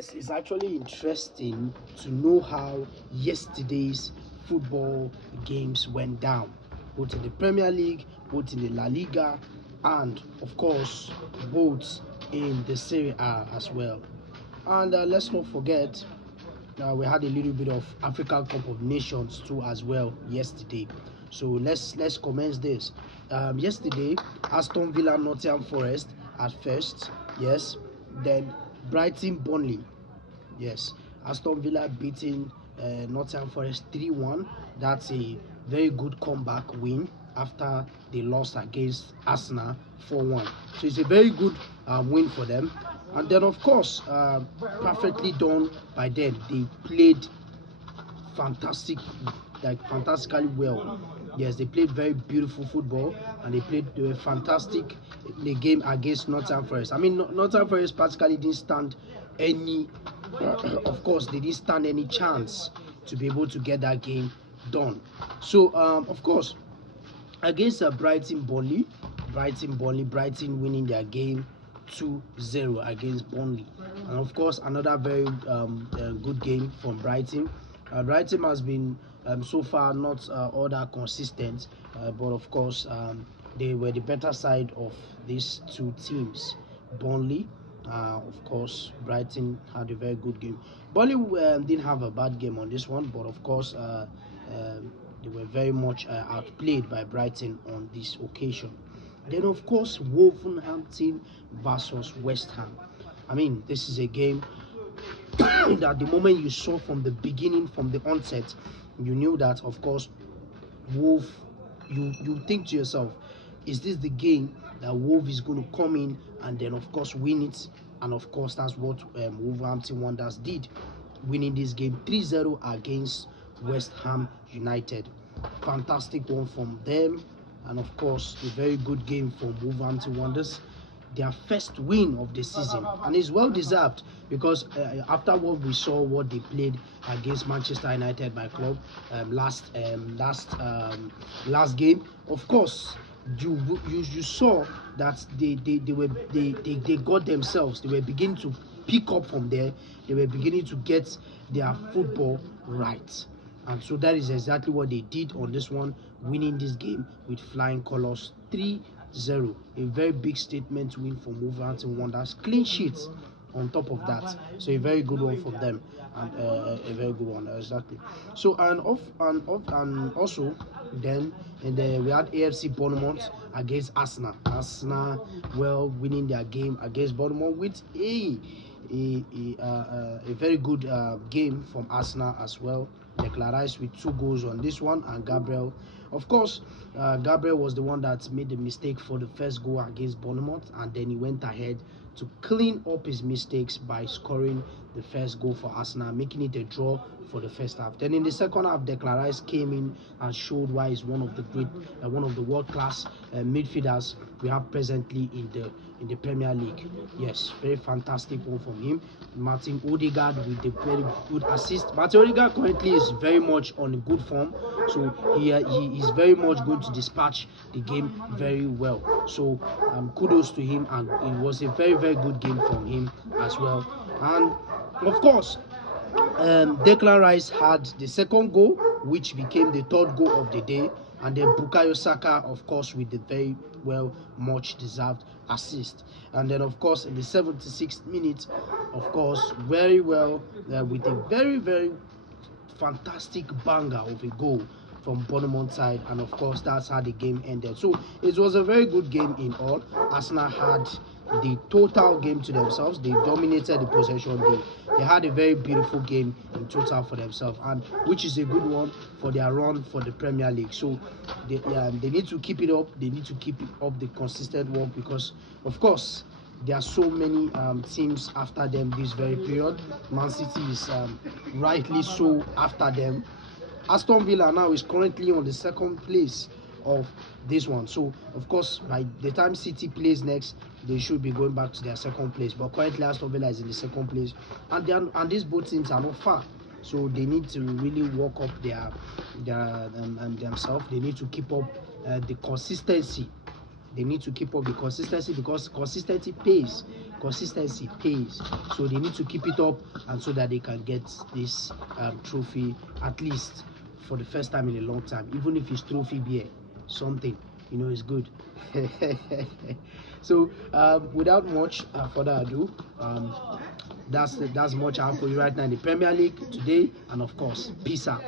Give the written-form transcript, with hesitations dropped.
It's actually interesting to know how yesterday's football games went down, both in the Premier League, both in the La Liga, and of course, both in the Serie A as well. And let's not forget, we had a little bit of African Cup of Nations too as well yesterday. So let's commence this. Yesterday, Aston Villa, Nottingham Forest at first, yes. Then Brighton, Burnley. Yes, Aston Villa beating Nottingham Forest 3-1. That's a very good comeback win after they lost against Arsenal 4-1. So it's a very good win for them. And then, of course, perfectly done by them. They played fantastic, like fantastically well. Yes, they played very beautiful football, and they were fantastic in the game against Nottingham Forest. I mean, Nottingham Forest practically didn't stand any. Of course, they didn't stand any chance to be able to get that game done. So, of course, against Brighton winning their game 2-0 against Burnley. And of course, another very good game from Brighton. Brighton has been so far not all that consistent, but of course, they were the better side of these two teams. Burnley, of course, Brighton had a very good game. Burnley didn't have a bad game on this one, but of course, they were very much outplayed by Brighton on this occasion. Then, of course, Wolverhampton versus West Ham. I mean, this is a game that the moment you saw from the beginning, from the onset, you knew that, of course, Wolf, you think to yourself, is this the game that Wolf is going to come in and then, of course, win it? And, of course, that's what Wolverhampton Wanderers did, winning this game 3-0 against West Ham United. Fantastic one from them, and of course a very good game from Wolverhampton Wanderers. Their first win of the season, and it's well deserved because after what we saw, what they played against Manchester United, my club, last game. Of course, you saw that they got themselves. They were beginning to pick up from there. They were beginning to get their football right. And so that is exactly what they did on this one, winning this game with flying colors 3-0. A very big statement win from Wolverhampton Wanderers. Clean sheets on top of that. So a very good one from them, and a very good one, exactly. So and also then we had AFC Bournemouth against Arsenal. Arsenal winning their game against Bournemouth with a very good game from Arsenal as well. Declan Rice with 2 goals on this one, and Gabriel. Of course, Gabriel was the one that made the mistake for the first goal against Bournemouth, and then he went ahead to clean up his mistakes by scoring the first goal for Arsenal, making it a draw for the first half. Then in the second half, Declan Rice came in and showed why he's one of the world-class midfielders we have presently in the Premier League. Yes, very fantastic one from him. Martin Odegaard with a very good assist. Martin Odegaard currently is very much on a good form, so he is very much going to dispatch the game very well. So kudos to him, and it was a very, very good game from him as well. And of course, Declan Rice had the second goal, which became the third goal of the day, and then Bukayo Saka, of course, with the very much deserved assist. And then, of course, in the 76th minute, of course, very well with a very, very fantastic banger of a goal from Bournemouth side, and of course that's how the game ended. So it was a very good game in all. Arsenal had the total game to themselves. They dominated the possession. They had a very beautiful game in total for themselves, and which is a good one for their run for the Premier League. So they need to keep it up. They need to keep up the consistent work, because of course there are so many teams after them this very period. Man City is rightly so after them. Aston Villa now is currently on the second place of this one. So, of course, by the time City plays next, they should be going back to their second place. But currently, Aston Villa is in the second place. And these both teams are not far. So, they need to really work up themselves. They need to keep up the consistency They need to keep up the consistency because consistency pays. Consistency pays. So they need to keep it up, and so that they can get this trophy at least for the first time in a long time. Even if it's trophy beer, something, is good. So without much further ado, that's much I have for you right now in the Premier League today, and of course, peace out.